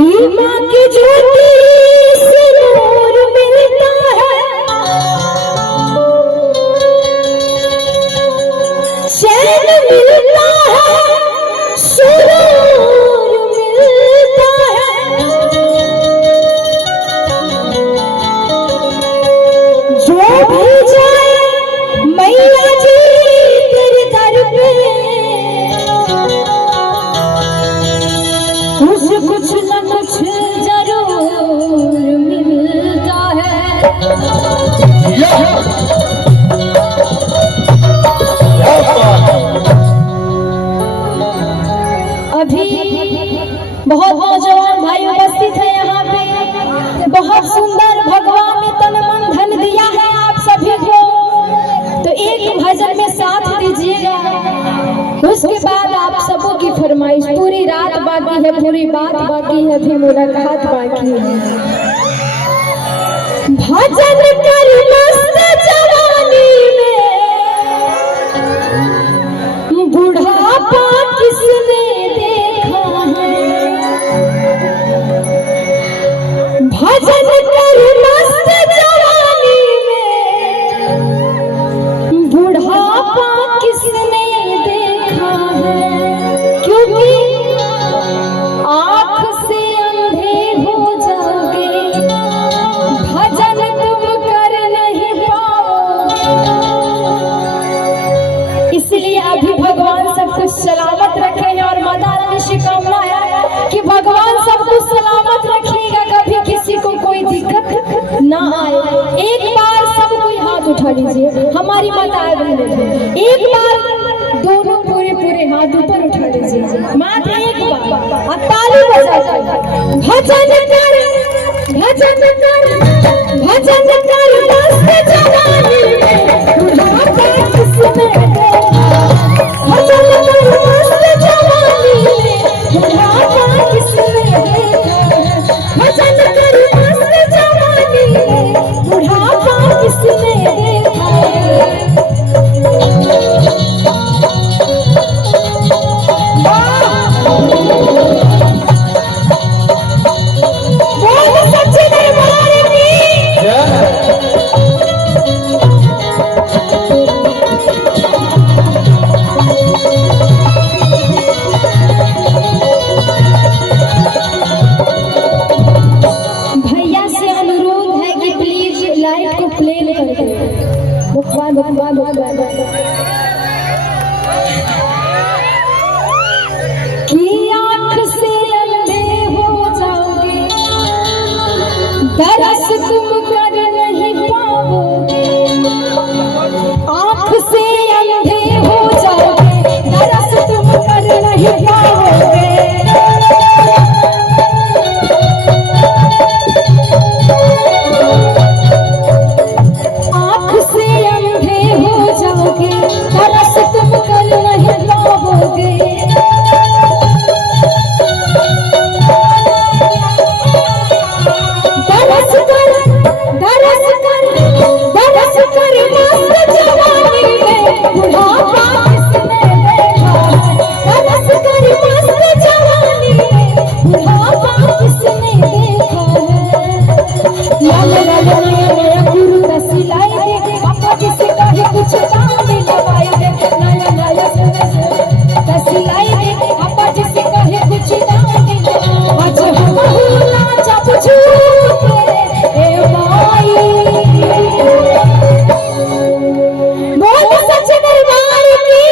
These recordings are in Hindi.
माँ की ज्योति से नूर मिलता है, चैन मिलता है, सुरूर मिलता है। जो भी जाए मैया जी तेरे दर पे, कुछ कुछ न कुछ जरूर मिलता है। अभी बहुत नौजवान भाई उपस्थित है यहाँ पे। बहुत सुंदर भगवान ने तन मन धन दिया है आप सभी को, तो एक भजन में साथ दीजिएगा। उसके बाद आप सबों की फरमाइश। पूरी रात बाकी है, पूरी बात बाकी है, भी मुलाकात बाकी है। भजन कर मस्त जवानी में, बुढ़ापा किसने देखा है। भजन कर मस्त जवानी में, बुढ़ापा किसने देखा है। क्योंकि आँख से अंधे हो जाओगे, भजन तुम कर नहीं पाओगे। इसलिए अभी भगवान सब कुछ सलामत रखें, और माता रानी से कामना है कि भगवान सब कुछ सलामत रखिएगा, कभी किसी को कोई दिक्कत ना आए। एक बार सब कोई हाथ उठा लीजिए, हमारी माता आ गई। एक बार दोनों पूरे पूरे हाथ ऊपर उठा लीजिए, मात्र एक बार, और ताली बजाइए। भजन कर भजन कर भजन कर मस्त जवानी में, बुढ़ापा किसने देखा। भजन कर मस्त जवानी में, बुढ़ापा किसने देखा। भजन कर मस्त जवानी में, बुढ़ापा किसने देखा। कि आँख से अंधे हो जाओगे, दरस तुम कर नहीं पाओगे। आँख से अंधे हो जाओगे, दरस तुम कर नहीं पाओगे। आँख से अंधे हो जाओगे, दरस तुम कर नहीं पाओगे। दरस कर मस्त जवानी में, बुढ़ापा किसने देखा है। दरस कर मस्त जवानी में, बुढ़ापा किसने देखा है। लाल लाल नया नया गुरु रसिलाई दे, पापा किसी का ही कुछ दाम दिलवाई दे। नया नया रसिलाई दे, पापा किसी का ही कुछ दाम दिलवाई। आज हम हुला जब झूठे ए माई, बोल सच दरबार की,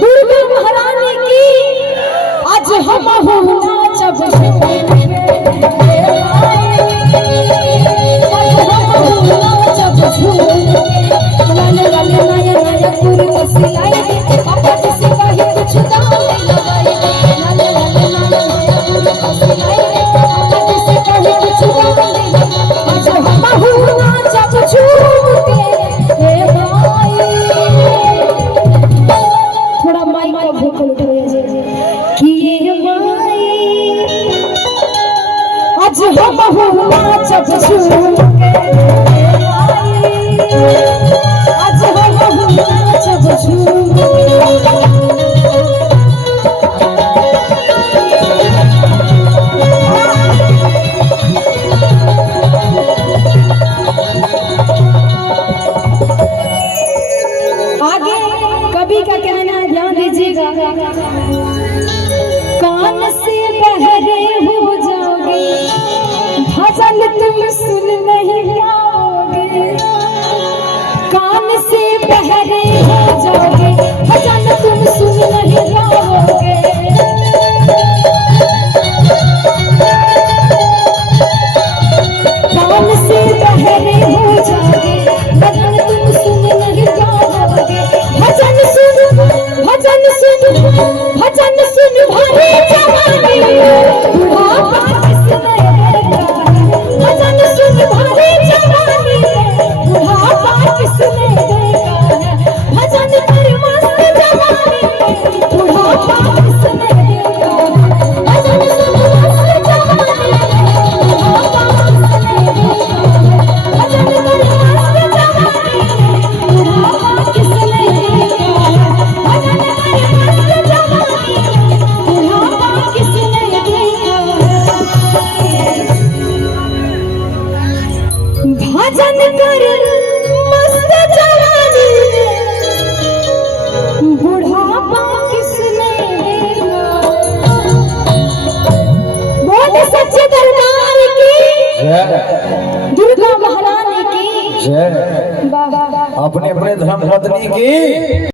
दुर्गा महारानी की। आज हम हुला जब झूठे ए माई, आज हम हुला जब झूठे। लाले लाले नया नया गुरु को सिलाई दे, पापा किसी का ही कुछ दाम दिलवाई दे। लाले लाले नया नया गुरु को सिलाई दे, पापा किसी का ही कुछ दाम दिलवाई। आज हम हुला जब झूठे ए माई। थोड़ा माइक का भूखल उठ कि ये माई, आज हम हुला जब झूठे ए माई। आज हम हुला जब झूठे। कान से बहरे हो जाओगे, भजन तुम सुन नहीं पाओगे। कान से बहरे हो जाओगे, भजन तुम सुन नहीं पाओगे। कान से बहरे हो जाओगे, भजन तुम सुन नहीं पाओगे। भजन सुन, भजन सुन, भजन सुन भरे जवानी बुढ़ापा किसने देखा है। भजन सुन भरे जवानी बुढ़ापा किसने देखा है। भजन कर मस्त जवानी बुढ़ापा किसने देखा है। भजन सुन मस्त जवानी बुढ़ापा किसने देखा है। भजन कर मस्त जवानी बुढ़ापा किसने देखा है। भजन कर मस्त जवानी बुढ़ापा किसने देखा है। भजन कर मस्त जवानी बुढ़ापा किसने देखा। बोल सच्चे दरबार की, दुर्गा महारानी की। अपने अपने धर्म पत्नी की।